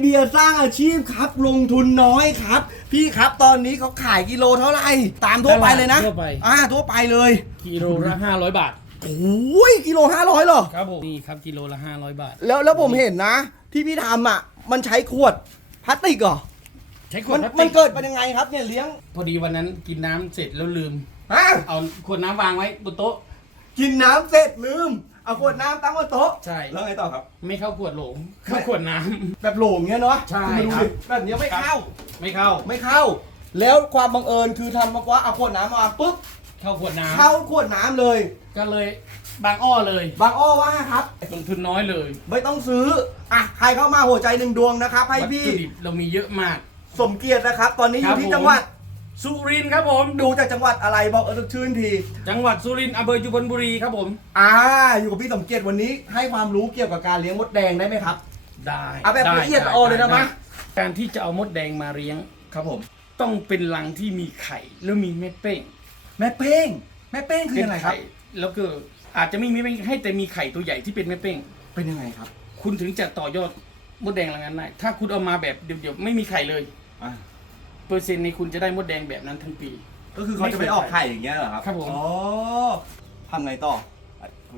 เดียสร้างอาชีพครับ ลงทุนน้อยครับ พี่ครับตอนนี้เขาขายกิโลเท่าไหร่ ตามทั่วไปเลยนะ ทั่วไป อ่าทั่วไปเลยกิโลละห้าร้อยบาทโอ้ยกิโลห้าร้อยเหรอ ครับผมนี่ครับกิโลละห้าร้อยบาท แล้วแล้วผมเห็นนะ ที่พี่ทำอะ มันใช้ขวดพลาสติกเหรอใช้ขวมัดนพลาสมัตินกเกิดเป็นยังไงครับเนี่ยเลี้ยงพอดีวันนั้นกินน้ำเสร็จแล้วลืมฮะเอาขวดน้ำวางไว้บนโต๊ะ กินน้ำเสร็จลืม เอาขวดน้ำตั้งบนโต๊ะใช่ แล้วไงต่อครับ ไม่เข้าขวดโหลเข้าขวดน้ำ แบบโหลงเงี้ยเนาะใช่คุณมาดูครับดิแบบเนี้ยไม่เข้า ไม่เข้า ไม่เข้า แล้วความบังเอิญคือทำมาว่าเอาขวดน้ำมาวางปุ๊บเข้าขวดน้เข้าขวดน้ำเลยำก็เลยบางอ้อเลยบางอ้อว่าครับ ลงทุนน้อยเลยไม่ต้องซื้ออะใครเข้ามาหัวใจหนึ่งดวงนะครับ ให้วัตพี่ถุดิบเรามีเยอะมาก สมเกียรตินะครับ ตอนนี้อครัยู่บที่ผม จังหวัด สุรินทร์ครับผม ดูจากจังหวัดอะไรบอกเออชื่นทีจังหวัดสุรินทร์อำเภอจุบลบุรีครับผม อ่าอยู่กับพี่สมเกียรติวันนี้ ให้ความรู้เกี่ยวกับการเลี้ยงมดแดงได้ไหมครับ ได้เอาแบบได้ละเอียดไอ่อนเลยนะได้มะ การที่จะเอามดแดงมาเลี้ยง ครับผม ต้องเป็นรังที่มีไข่แล้วมีเม็ดเป้งแม่เป้ง แม่เป้งคือยังไงครับไข่แล้วก็อาจจะไม่มีเม็ดเป้งให้แต่มีไข่ตัวใหญ่ที่เป็นเม็ดเป้ง เป็นยังไงครับคุณถึงจะต่อยอดมดแดงรังนั้นได้ถ้าคุณเอามาแบบเดียวๆไม่มีไข่เลย อ่า เปอร์เซ็นต์ในคุณจะได้มดแดงแบบนั้นทั้งปี ก็คือเขาจะไปออกไข่อย่างเงี้ยเหรอครับครับผม อ๋อทำไงต่อ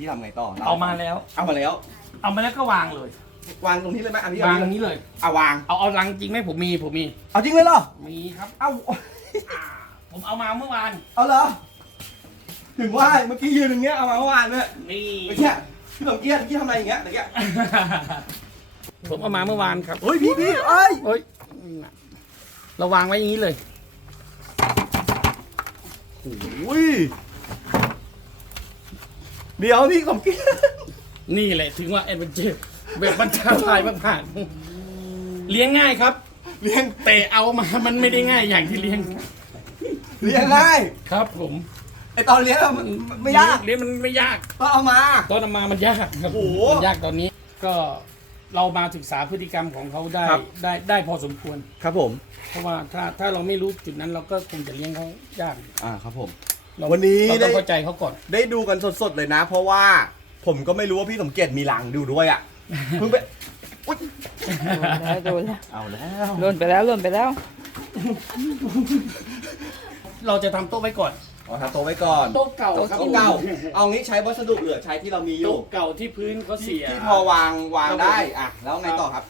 พี่ทำไงต่อเอามาแล้ว เอามาแล้ว เอามาแล้วก็วางเลยวางตรงนี้เลยไหมอันนี้วางอัอย่างนี้เลย เอาวาง เอาเอารังจริงไหมผมมีผมมีเอาจริงเลยเหรอ มีครับ เอาอ่าผมเอามาเมื่อวานเอาเหรอ ถึงว่าเมื่อกี้ยืนอย่างเงี้ยเอามาเมื่อวานเนี่ยนี่เมื่อกี้พี่สมเกียรติเมื่อกี้ทำอะไรอย่างเงี้ยเมื่อกี้ผมเอามาเมื่อวานครับ เฮ้ยพี่พี่เอ้ยเฮ้ย เราวางไว้อย่างนี้เลยโอ้ยเดี๋ยวพี่สมเกียรตินี่แหละถึงว่าแอดเวนเจอร์แบบบรรชาทายมากๆเลี้ยงง่ายครับ เลี้ยงแต่เอามามันไม่ได้ง่ายอย่างที่เลี้ยง เลี้ยงง่าย ครับผมไอตอนเลี้ยงอะมันมันไม่ยากเลี้ยงมันไม่ยากก็เอามา ตอนเอามามันยากครับโอ้โหมันยากตอนนี้ก็ เรามาศึกษาพฤติกรรมของเขาได้ครับ ได้ได้พอสมควร ครับผม เพราะว่าถ้าถ้าเราไม่รู้จุดนั้นเราก็คงจะเลี้ยงเขายากอ่าครับผม เราวันนี้เราได้ต้องเข้าใจเขาก่อน ได้ดูกันสดๆเลยนะ เพราะว่าผมก็ไม่รู้ว่าพี่สมเกียรติมีหลังดูด้วยอะ เพิ่งไปอุ๊ยโดนแล้วเอาแล้วโดนไปแล้วโดนไปแล้ว เราจะทำโต๊ะไว้ก่อน เอาทำโต๊ะไว้ก่อนโต๊ะเก่าครับโต๊ะเก่า เอางี้ใช้วัสดุเหลือใช้ที่เรามีอยู่โต๊ะเก่าที่พื้นเขาเสียที่พอวางวางได้อะแล้วไงต่อครับ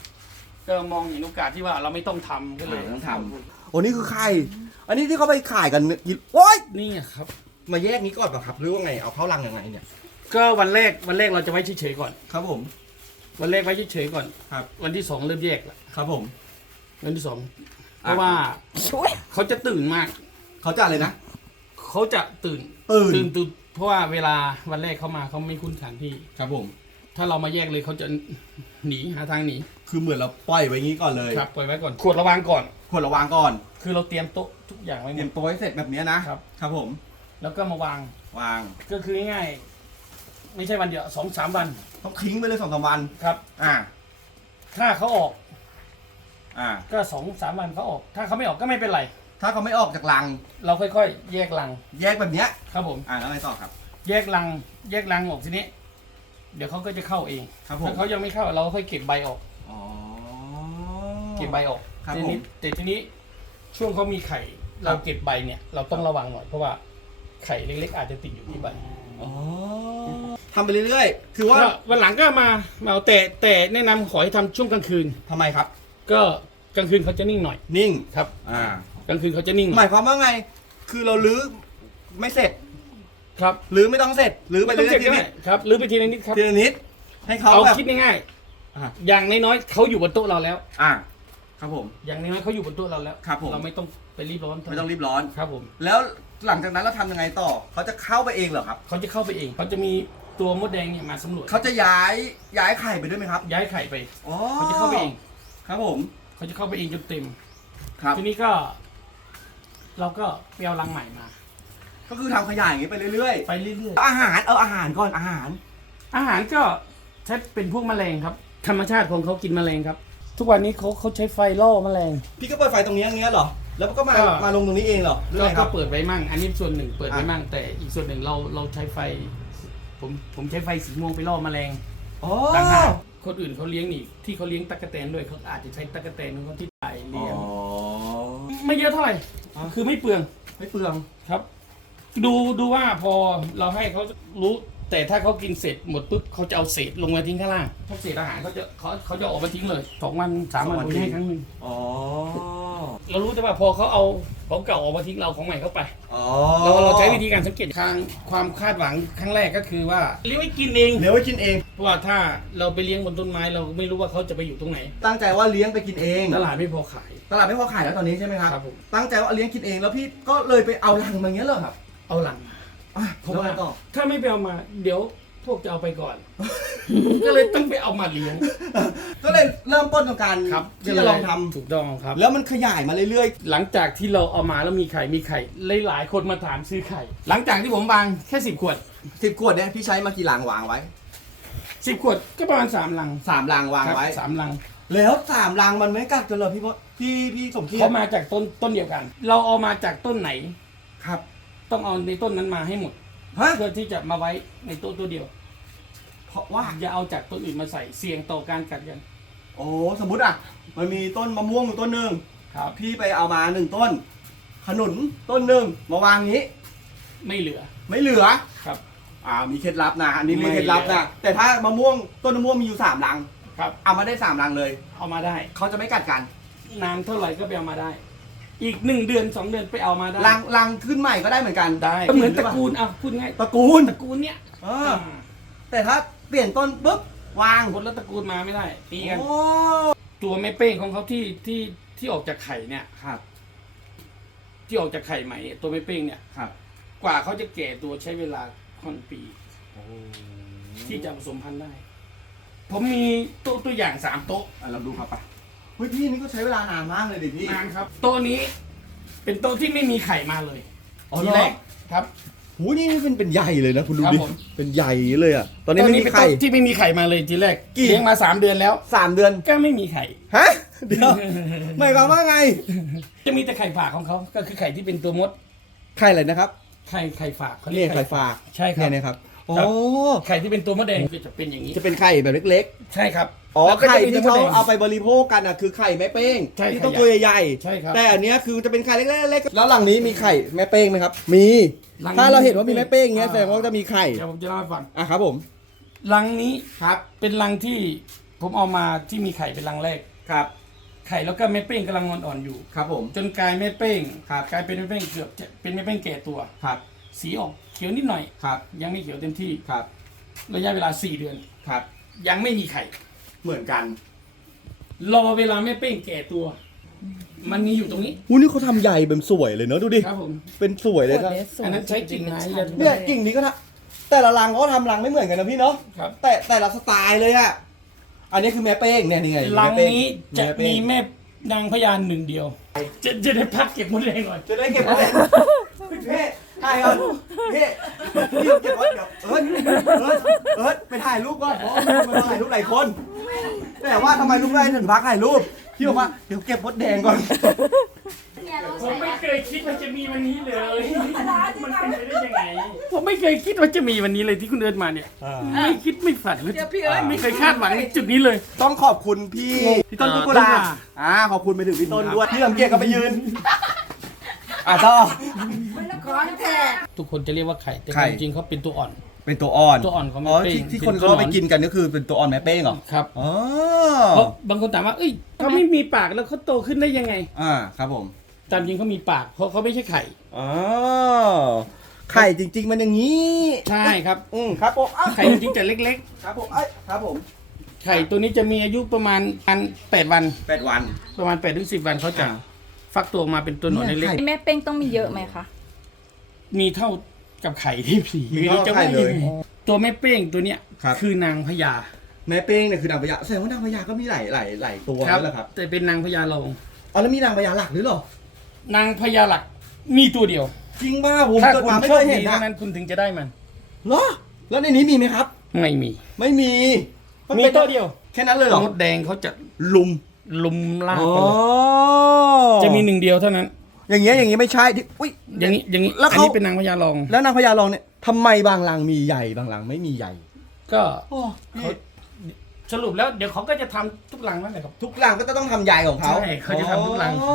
ก็มองเห็นโอกาสที่ว่าเราไม่ต้องทำก็เลยไม่ต้องท โอ้นี่คือไข่อันนี้ที่เขาไปขายกันกินโอ๊ยนี่ครับ มาแยกนี้ก่อนป่ะครับหรือว่าไงเอาเข้ารังยังไงเนี่ยก็วันแรกวันแรกเราจะไว้เฉยๆก่อน ครับผม วันแรกไว้เฉยๆก่อน ครับ วันที่สองเริ่มแยกละครับผม วันที่สองเพราะว่าช่วยเขาจะตื่นมากเขาจะเลยนะ เขาจะตื่นตื่นตื่น ตื่นเพราะว่าเวลาวันแรกเขามาเขาไม่คุ้นสถานที่ ครับผม ถ้าเรามาแยกเลยเขาจะหนีหาทางหนีคือเหมือนเราปล่อยไว้งี้ก่อนเลยครับปล่อยไว้ก่อนขวดระวังก่อน ควรระวังก่อนคือเราเตรียมโต๊ะทุกอย่างไว้เตหมรียด มตัวให้เสร็จแบบเนี้ยนะครับ ครับผม แล้วก็มาวางวาง ก็คือง่ายๆไม่ใช่วันเดียวสองสามวันต้องทิ้งไปเลยสองสามวัน ครับ อ่า ถ้าเขาออกอ่า ก็สองสามวันเขาออก ถ้าเขาไม่ออกก็ไม่เป็นไร ถ้าเขาไม่ออกจากรัง เราค่อยๆ แยกลังแยกแบบเนี้ย ครับผม อ่าแล้วไงต่อครับ แยกลังแยกลังออกทีนี้ เดี๋ยวเขาก็จะเข้าเองครับผม ถ้าเขายังไม่เข้าเราค่อยเก็บใบออกอ๋อ เก็บใบออกครับทีนี้ผมแต่ทีนี้ช่วงเขามีไข่ เราเก็บใบเนี่ย เราต้องระวังหน่อยเพราะว่าไข่เล็ก ๆ อาจจะติดอยู่ที่ใบอ๋อทำไปเรื่อยๆ คือว่าก็วันหลังก็มามาเอาแต่แต่แนะนำขอให้ทำช่วงกลางคืน ทำไมครับ ก็กลางคืนเขาจะนิ่งหน่อย นิ่ง ครับ อ่า กลางคืนเขาจะนิ่งหหน่อมายยความว่าไง คือเราลื้อไม่เสร็จครับหรือไม่ต้องเสร็จหรือไปไม่ต้เรื่องอยเก็บๆทีก็นิได้ดครับหรือไปทีละนิดครับทีละนิด ให้เขาเอาแบบคิดง่ายอ่าๆอย่างน้อยๆเขาอยู่บนโต๊ะเราแล้ว อ่าครับผม อย่างน้อยๆเขาอยู่บนโต๊ะเราแล้วครับผม เราไม่ต้องไปรีบร้อนไม่ต้องรีบร้อน ครับผมแล้วหลังจากนั้นเราทำยังไงต่อ เขาจะเข้าไปเองเหรอครับ เขาจะเข้าไปเองเขาจะมีตัวมดแดงเนี่ยมาสำรวจเขาจะย้ายย้ายไข่ไปด้วยไหมครับย้ายไข่ไปอ๋อเขาจะเข้าไปเอง ครับผม เขาจะเข้าไปเองจนเต็ม ครับ ทีนี้ก็ เราก็ไปเอารังใหม่มา ก็คือทำขยายอย่างนี้ไปเรื่อยไปเรื่อยๆ อาหารเอาอาหารก่อนอาหาร ๆ อาหารก็ใช้เป็นพวกแมลงครับ ธรรมชาติของเขากินแมลงครับ ทุกวันนี้เขาเขาใช้ไฟล่อแมลง พี่ก็เปิดไฟตรงนี้อย่างเงี้ยเหรอ แล้วก็มาก็ มาลงตรงนี้เองเหรอหรือก็ไงคก็รับ เปิดไว้มั่ง อันนี้ส่วนหนึ่งเปิดไว้อะมั่ง แต่อีกส่วนหนึ่งเราเราใช้ไฟ ผมผมใช้ไฟสีม่วงไปล่อแมลงอ๋อ ต่างหากคนอื่นเขาเลี้ยงนี่ที่เขาเลี้ยงตะกแตนด้วยเขาอาจจะใช้ตะกแตนของเขาที่ตายเลี้ยง ไม่เยอะเท่าไหร่ อ๋อคือไม่เปลืองไม่เปลือง ครับ ดูดูว่าพอเราให้เขารู้ แต่ถ้าเขากินเสร็จหมดปุ๊บเขาจะเอาเศษลงมาทิ้งข้างล่างพวกเศษอาหารเขาจะเขาเขาจะออกมาทิ้งเลยสองวันสามวันสองวันผมจะให้ครั้งหนึ่งอ๋อ เรารู้แต่ว่าพอเขาเอาของเก่าออกมาทิ้งเราของใหม่เข้าไป อ๋อเราเราใช้วิธีการสังเกตทางความคาดหวังครั้งแรกก็คือว่าเลี้ยงไว้กินเอง เลี้ยงไว้กินเอง เพราะว่าถ้าเราไปเลี้ยงบนต้นไม้เราไม่รู้ว่าเขาจะไปอยู่ตรงไหน ตั้งใจว่าเลี้ยงไปกินเอง ตลาดไม่พอขาย ตลาดไม่พอขายแล้วตอนนี้ใช่ไหมครับ ครับผม ตั้งใจว่าเลี้ยงกินเองแล้วพี่ก็เลยไปเอาลังมาอย่างเงี้ยเหรอครับเอาหลังมาอะทำอะไรต่อถ้าไม่ไปเอามา เดี๋ยว พวกจะเอาไปก่อน ก็เลยต้องไปเอามาเลี้ยงก็เลยเริ่มต้นของการที่จะลองทำถูกต้องครับ แล้วมันขยายมาเรื่อยหลังจากที่เราเอามาแล้วมีไข่มีไข่หลายๆคนมาถามซื้อไข่ หลังจากที่ผมวางแค่สิบขวดๆสิบขวดเนี่ยพี่ใช้มากี่ลังวางไว้สิบขวดก็ประมาณสามลังสามลังวางครับไว้สามลัง แล้วสามลังมันไม่กัดกันเหรอพี่พศพี่พี่สมคิดเขามาจากต้นต้นเดียวกัน เราเอามาจากต้นไหน ครับ ต้องเอาในต้นนั้นมาให้หมด ฮะเพื่อที่จะมาไว้ในต้นตัวเดียว เพราะว่า อย่าเอาจากต้นอื่นมาใส่เสี่ยงต่อการกัดกันโอ้สมมติอะ มันมีต้นมะม่วงอยู่ต้นหนึ่งครับพี่ไปเอามาหนึ่งต้น ขนุนต้นหนึ่งมาวางงี้ ไม่เหลือไม่เหลือ ครับ อ่า มีเคล็ดลับนะอันนี้มีไม่เคล็ดลับเหลืนะอแต่ถ้ามะม่วงต้นมะม่วงมีอยู่สามลัง ครับ เอามาได้สามลังเลย เอามาได้ เขาจะไม่กัดกัน นานเท่าไหร่ก็ไปเอามาได้ อีกหนึ่งเดือนสองเดือนไปเอามาได้ลังลังขึ้นใหม่ก็ได้เหมือนกันได้ก็เหมือนตระกูลอะพูดง่ายตระกูลตระกูลเนี้ยเออแต่ถ้าเปลี่ยนต้นปุ๊บวางคนละตระกูลมาไม่ได้ตีกันโอ้ตัวแม่เป้งของเขาที่ที่ที่ออกจากไข่เนี่ยครับ ที่ออกจากไข่ใหม่ตัวแม่เป้งเนี่ยครับ กว่าเขาจะแก่ตัวใช้เวลาค่อนปีที่จะผสมพันธุ์ได้ ผมมีโต๊ะตัวอย่างสามโต๊ะอะเราดูครับไป เฮ้ยพี่นี่ก็ใช้เวลานานมากเลยดิพี่ นานครับโต๊ะนี้เป็นโต๊ะที่ไม่มีไข่มาเลยอ๋อทีเหรอแรกครับ หูนี่เป็นเป็นใหญ่เลยนะคุณดูครับดิผม เป็นใหญ่เลยอะ ตอนนี้ไม่มีเป็นไข่โต๊ะที่ไม่มีไข่มาเลยทีแรกกี่ เลี้ยงมาสามเดือนแล้ว สามเดือน ก็ไม่มีไข่ ฮะ เดี๋ยว หมายความว่าไง จะมีแต่ไข่ฝากของเขาก็คือไข่ที่เป็นตัวมดไข่อะไรนะครับ ไข่ไข่ฝากเขาเรีนี่ยกไข่ฝากใช่ครับ เนี่ยนะครับ โอ้ครับไข่ที่เป็นตัวมดแดงก็จะเป็นอย่างนี้ จะเป็นไข่แบบเล็กใช่ครับๆ อ๋อ แล้วก็จะไข่มีที่ตัวมเขาดแดง เอาไปบริโภคกันอะคือไข่แม่เป้งใช่ที่ไข่ต้องใหญ่ตัวใหญ่ใช่ครับแต่อันเนี้ยคือจะเป็นไข่เล็กๆๆแล้วหลังนี้มีไข่แม่เป้งไหมครับ มี หลังนี้ถ้าเราเห็นว่ามีแม่เป้งเงี้ยอ่า แสดงว่าจะมีไข่ เดี๋ยวผมจะเล่าให้ฟังอะครับผม รังนี้ครับ เป็นรังที่ผมเอามาที่มีไข่เป็นรังแรก ครับ ไข่แล้วก็แม่เป้งกำลังอ่อนๆอยู่ ครับผม จนกลายแม่เป้งครับ กลายเป็นแม่เป้งเกือบจะเป็นแม่เป้งแก่ตัว ครับ สีออก เขียวนิดหน่อย ครับ ยังไม่เขียวเต็มที่ ครับ ระยะเวลา 4 เดือน ครับ ยังไม่มีไข่ เหมือนกัน รอเวลาแม่เป้งแก่ตัว มันมีอยู่ตรงนี้ อู้นี่เขาทำใหญ่แบบสวยเลยเนอะดูดิ ครับผม เป็นสวยเลยครับ อันนั้นใช้กิ่งไม้ยันเนี่ยกิ่งนี้ก็ทำแต่ละรังเขาก็ทำรังไม่เหมือนกันนะพี่เนาะ ครับ แต่แต่ละสไตล์เลยอะอันนี้คือแม่เป้งเนี่ยนี่ไงรังแม่เป้นี้จะแเป้มีงแม่นางพญานหนึ่งเดียว จะจะได้พักเก็บมดแดงหน่อย จะได้เก็บไว้พี่ถ่ายก่อนพี่พี่เก็บไว้เดี๋ยวเอิร์ธเอิร์ธเอิร์ธไปถ่ายรูปก่อนเพราะมันถ่ายรูปหลายคน แต่ว่าทำไมลูกได้ถึงพักถ่ายรูปพี่บอกว่าเดี๋ยวเก็บมดแดงก่อน ผมไม่เคยคิดว่าจะมีวันนี้เลย มันเป็นไปได้ยังไง ผมไม่เคยคิดว่าจะมีวันนี้เลยที่คุณเดินมาเนี่ย ไม่คิดไม่ฝันเลยไม่เคยคาดหวังในจุดนี้เลย ต้องขอบคุณพี่พี่ต้นเอ่อตุกกุลาต้นกุลาอ่าขอบคุณไปถึงพี่ต้นด้วยพี่ลำเกียจก็ไปยืน อะต่อ ทุกคนจะเรียกว่าไข่ แต่ไข่ จริงๆเขาเป็นตัวอ่อน เป็นตัวอ่อนตัวอ่อนของแม่อ๋อเป้งที่ที่เป็นคนตัวเขาหนอน ไปกินกันก็คือเป็นตัวอ่อนแม่เป้งเหรอครับอ๋อเพราะบางคนถามว่า เอ้ยเขาไม่มีปากแล้วเขาโตขึ้นได้ยังไง อ่าครับผมตามจริงเขามีปาก เพราะเขาไม่ใช่ไข่ อ๋อไข่จริง ๆ มันอย่างนี้ใช่ครับ อืมครับผมอะไข่จริงๆจะเล็ก ครับผมเอ้ยครับผมๆ ไข่ตัวนี้จะมีอายุประมาณพันแปดวัน แปดวัน ประมาณแปดถึงสิบวันเขาจะอ่า ฟักตัวออกมาเป็นตัวหนอนเนี่ยเล็กไข่แม่เป้งต้องมีเยอะไหมคะ ๆมีเท่ากับไข่ที่ผีมีเท่าจะไข่เลย ตัวแม่เป้งตัวเนี้ยครับ คือนางพญาแม่เป้งเนี่ยคือนางพญาแสดงว่านางพญาก็มีหลายหลายหลายตัวแล้วเหรอครับแต่เป็นนางพญารองอ๋อแล้วมีนางพญาหลักหรือเหรอนางพญาหลักมีตัวเดียว จริงป่ะผมถ้าเกิดคุณมาไม่โชเคคยดีเห็นเท่านะนั้นคุณถึงจะได้มัน เหรอแล้วในนี้มีไหมครับ ไม่มี ไม่มีนมีเป็นตัวเดียว แค่นั้นเลยเหรอมดแดงเขาจะลุม ลุมลากอ๋อไปเลยจะมีหนึ่งเดียวเท่านั้น อย่างเงี้ยอย่างเงี้ยไม่ใช่ที่อุ้ย อย่างนี้อย่างนี้แล้วอันเขา นี้เป็นนางพญารอง แล้วนางพญาลองเนี่ยทำไมบางรังมีใหญ่บางรังไม่มีใหญ่ก็โอ้เขาสรุปแล้วเดี๋ยวเขาก็จะทำทุกรังนั่นแหละครับ ทุกหลังก็จะต้องทำใยของเขาใช่เขาจะทำทุกหลังอ๋อ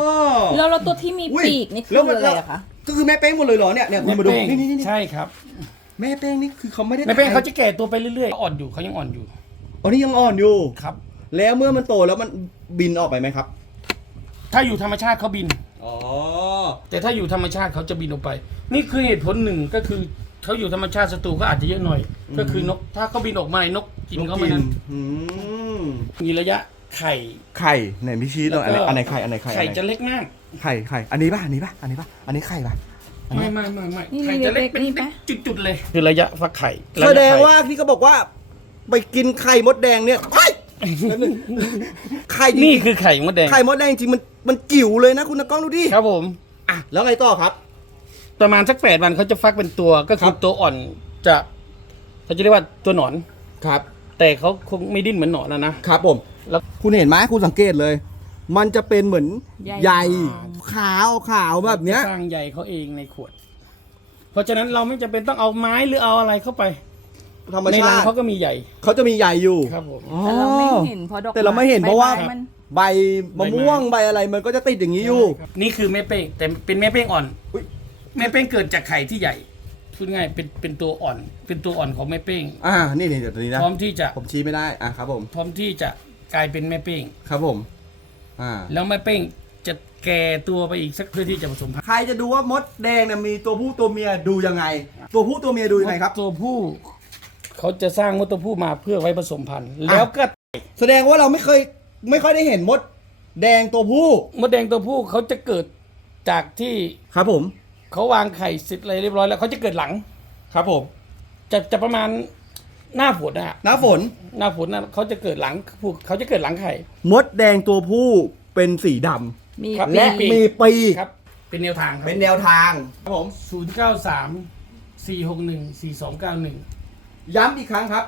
แล้วเราตัวที่มีอุ้ยปีกนี่คือแล้วมันอะไรอะคะก็คือแม่เป้งหมดเลยเหรอเนี่ยเนี่ยคุณมาดูแม่เป้งนี่นี่นี่ใช่ครับแม่เป้งนี่คือเขาไม่ได้แม่เป้งตยเขาจะแก่ตัวไปเรื่อยๆอ่อนอยู่เขายังอ่อนอยู่ อ๋อนี่ยังอ่อนอยู่ ครับ แล้วเมื่อมันโตแล้วมันบินออกไปไหมครับ ถ้าอยู่ธรรมชาติเขาบิน อ๋อ แต่ถ้าอยู่ธรรมชาติเขาจะบินออกไป นี่คือเหตุผลหนึ่งก็คือเขาอยู่ธรรมชาติศัตรูก็อาจจะเยอะหน่อย ก็คือนกถ้าเขาบินออกมานกกินเขามานั้นอืมมีระยะไข่ ไข่ไหนพี่ชี้หน่อยอันไหนแล้วก็ อันไหนไข่อันไหนไข่ไข่อันไหนจะเล็กมาก ไข่ไข่อันนี้ป่ะอันนี้ป่ะอันนี้ป่ะอันนี้ไข่ป่ะ อันนี้ ไม่ไม่ไม่ไม่นี่ไข่จะเล็กเล็กๆเป็นนี่ปะ จุดๆเลย คือระยะฟักไข่แสดงระยะไข่ว่าที่เขาบอกว่า ไปกินไข่มดแดงเนี่ยไอ้ย แป๊บนึงไข่จรินี่งคือไข่มดแดง ๆไข่มดแดงจริงๆมันมันจิ๋วเลยนะคุณนักกล้องดูดิครับผม อะแล้วไงต่อครับ ประมาณสักแปดวันเขาจะฟักเป็นตัวก็คืครัอบ ตัวอ่อนจะเขาจะเรียกว่าตัวหนอน ครับ แต่เขาคงไม่ดิ้นเหมือนหนอนนะนะ ครับผมแล้ว คุณเห็นไหมคุณสังเกตเลย มันจะเป็นเหมือนใย ใยขาวขาวแบบเนี้ย สร้างใยเขาเองในขวด เพราะฉะนั้นเราไม่จำเป็นต้องเอาไม้หรือเอาอะไรเข้าไป ธรรมในชารังติเขาก็มีใยเขาจะมีใยอยู่ครับผม อ๋อ แต่เราไม่เห็นเพราะดอกแต่เราไม่เห็นเพราะว่า ใบไม้มันใบมะม่วงใบอะไรมันก็จะติดอย่างนี้อยู่ นี่คือแม่เป้งแต่เป็นแม่เป้งอ่อนอุ๊ย แม่เป้งเกิดจากไข่ที่ใหญ่พูดง่ายเป็นเป็นตัวอ่อน เป็นตัวอ่อนของแม่เป้ง อ่า นี่นี่เดี๋ยวตัวนี้นะ พร้อมที่จะผมชี้ไม่ได้ อะครับผม พร้อมที่จะกลายเป็นแม่เป้ง ครับผม อ่า แล้วแม่เป้งจะแก่ตัวไปอีกสักเพื่อที่จะผสมพันธุ์ ใครจะดูว่ามดแดงเนี่ยมีตัวผู้ตัวเมียดูยังไง ตัวผู้ตัวเมียดูยังไงครับ ตัวผู้ เขาจะสร้างมดตัวผู้มาเพื่อไว้ผสมพันธุ์ แล้วก็แสดงว่าเราไม่เคยไม่ค่อยได้เห็นมด แดงตัวผู้ มดแดงตัวผู้เขาจะเกิดจากที่ครับผม เขาวางไข่เสร็จอะไรเรียบร้อยแล้วเขาจะเกิดหลัง ครับผม จะจะประมาณหน้าฝนนะฮะน้าฝน หน้าฝนนะเขาจะเกิดหลังเขาจะเกิดหลังไข่ มดแดงตัวผู้เป็นสีดำมีครับและปีก มีปีกครับ เป็นแนวทางครับเป็นแนวทาง ครับผม ศูนย์เก้าสามสี่หกหนึ่งสี่สองเก้าหนึ่ง ย้ำอีกครั้งครับ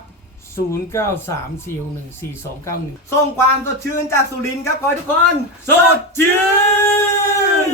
ศูนย์เก้าสามสี่หกหนึ่งสี่สองเก้าหนึ่งส่งความสดชื่นจากสุรินทร์ครับขอให้ทุกคน สดชื่น